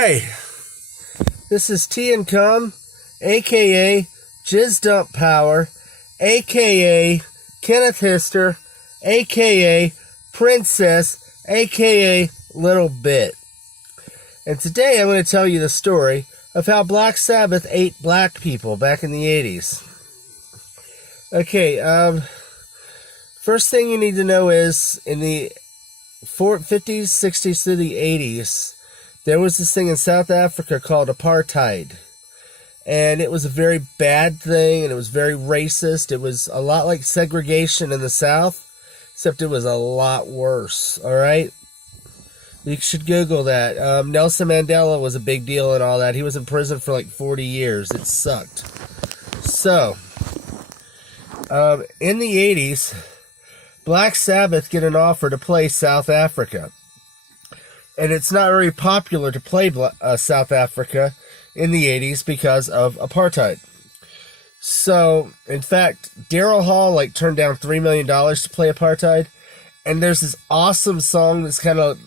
Hi, this is Teancum, aka Jizz Dump Power, aka Kenneth Hister, aka Princess, aka Little Bit. And today I'm going to tell you the story of how Black Sabbath ate black people back in the 80s. Okay, first thing you need to know is in the 50s, 60s through the 80s, there was this thing in South Africa called apartheid. And it was a very bad thing, and it was very racist. It was a lot like segregation in the South, except it was a lot worse, alright? You should Google that. Nelson Mandela was a big deal and all that. He was in prison for like 40 years. It sucked. So, in the 80s, Black Sabbath get an offer to play South Africa. And it's not very popular to play South Africa in the 80s because of apartheid. So, in fact, Daryl Hall turned down $3 million to play apartheid. And there's this awesome song that's kind of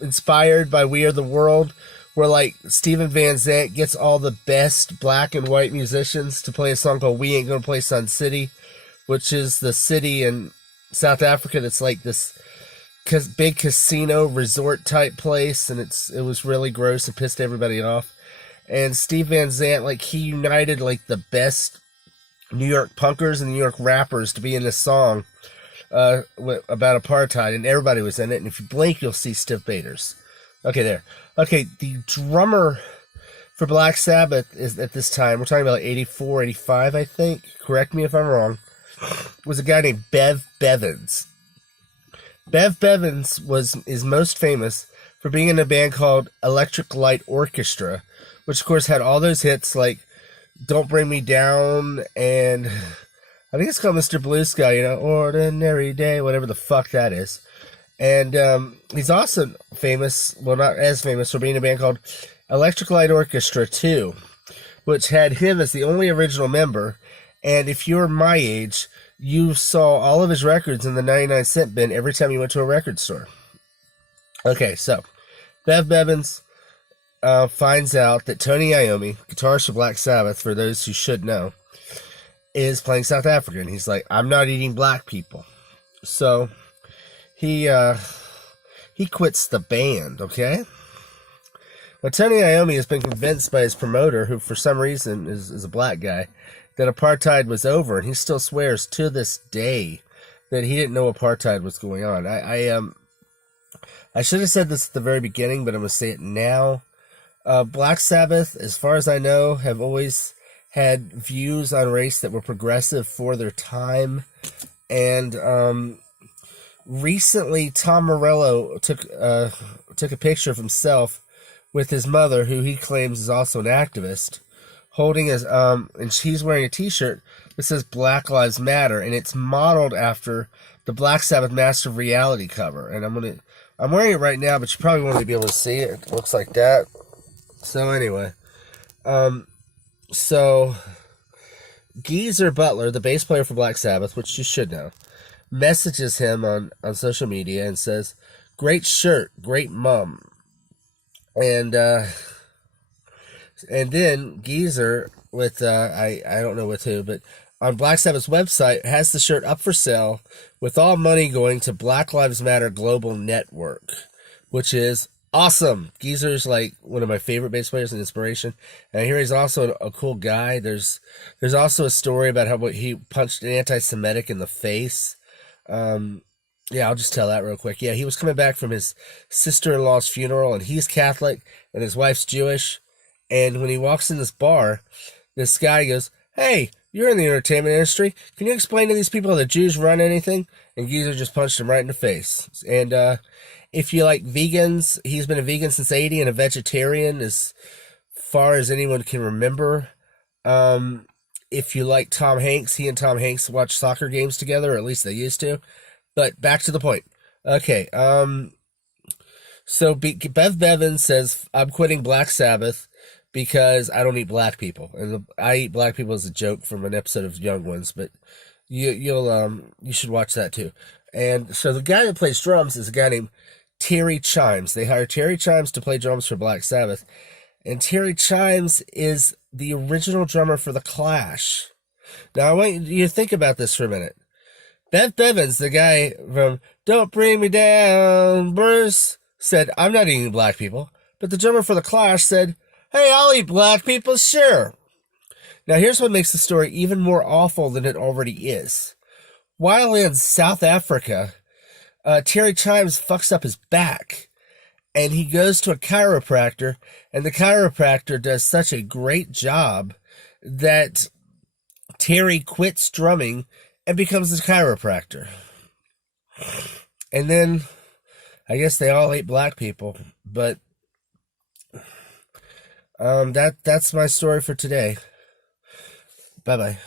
inspired by We Are the World, where Steven Van Zandt gets all the best black and white musicians to play a song called We Ain't Gonna Play Sun City, which is the city in South Africa that's like this big casino resort type place, and it was really gross and pissed everybody off. And Steve Van Zandt, he united the best New York punkers and New York rappers to be in this song about apartheid, and everybody was in it. And if you blink, you'll see Stiff Baders. Okay, there. Okay, the drummer for Black Sabbath is at this time, we're talking about 84, 85, I think. Correct me if I'm wrong. Was a guy named Bev Bevins. Bev Bevins is most famous for being in a band called Electric Light Orchestra, which of course had all those hits like Don't Bring Me Down and I think it's called Mr. Blue Sky, Ordinary Day, whatever the fuck that is. And he's also famous, well, not as famous, for being in a band called Electric Light Orchestra 2, which had him as the only original member. And if you're my age, you saw all of his records in the 99-cent bin every time you went to a record store. Okay, so Bev Bevins finds out that Tony Iommi, guitarist for Black Sabbath, for those who should know, is playing South Africa. And he's like, I'm not eating black people. So he quits the band, okay? But Tony Iommi has been convinced by his promoter, who for some reason is a black guy, that apartheid was over, and he still swears to this day that he didn't know apartheid was going on. I should have said this at the very beginning, but I'm going to say it now. Black Sabbath, as far as I know, have always had views on race that were progressive for their time, and recently Tom Morello took a picture of himself with his mother, who he claims is also an activist, holding his and she's wearing a t-shirt that says Black Lives Matter, and it's modeled after the Black Sabbath Master of Reality cover. And I'm wearing it right now, but you probably won't be able to see it. It looks like that. So anyway, so Geezer Butler, the bass player for Black Sabbath, which you should know, messages him on social media and says, "Great shirt, great mum." And then Geezer, with, I don't know with who, but on Black Sabbath's website, has the shirt up for sale with all money going to Black Lives Matter Global Network, which is awesome. Geezer's one of my favorite bass players and inspiration. And I hear he's also a cool guy. There's also a story about how he punched an anti-Semitic in the face. Yeah, I'll just tell that real quick. Yeah, he was coming back from his sister-in-law's funeral, and he's Catholic, and his wife's Jewish. And when he walks in this bar, this guy goes, "Hey, you're in the entertainment industry. Can you explain to these people how the Jews run anything?" And Geezer just punched him right in the face. And if you like vegans, he's been a vegan since 80 and a vegetarian as far as anyone can remember. If you like Tom Hanks, he and Tom Hanks watch soccer games together, or at least they used to. But back to the point. Okay, so Bev Bevins says, "I'm quitting Black Sabbath because I don't eat black people." And I eat black people as a joke from an episode of Young Ones, but you should watch that too. And so the guy that plays drums is a guy named Terry Chimes. They hired Terry Chimes to play drums for Black Sabbath. And Terry Chimes is the original drummer for The Clash. Now, I want you to think about this for a minute. Bev Bevins, the guy from Don't Bring Me Down, Bruce, said, I'm not eating black people. But the drummer for The Clash said, hey, I'll eat black people, sure. Now, here's what makes the story even more awful than it already is. While in South Africa, Terry Chimes fucks up his back, and he goes to a chiropractor, and the chiropractor does such a great job that Terry quits drumming and becomes a chiropractor. And then, I guess they all ate black people, but that's my story for today. Bye-bye.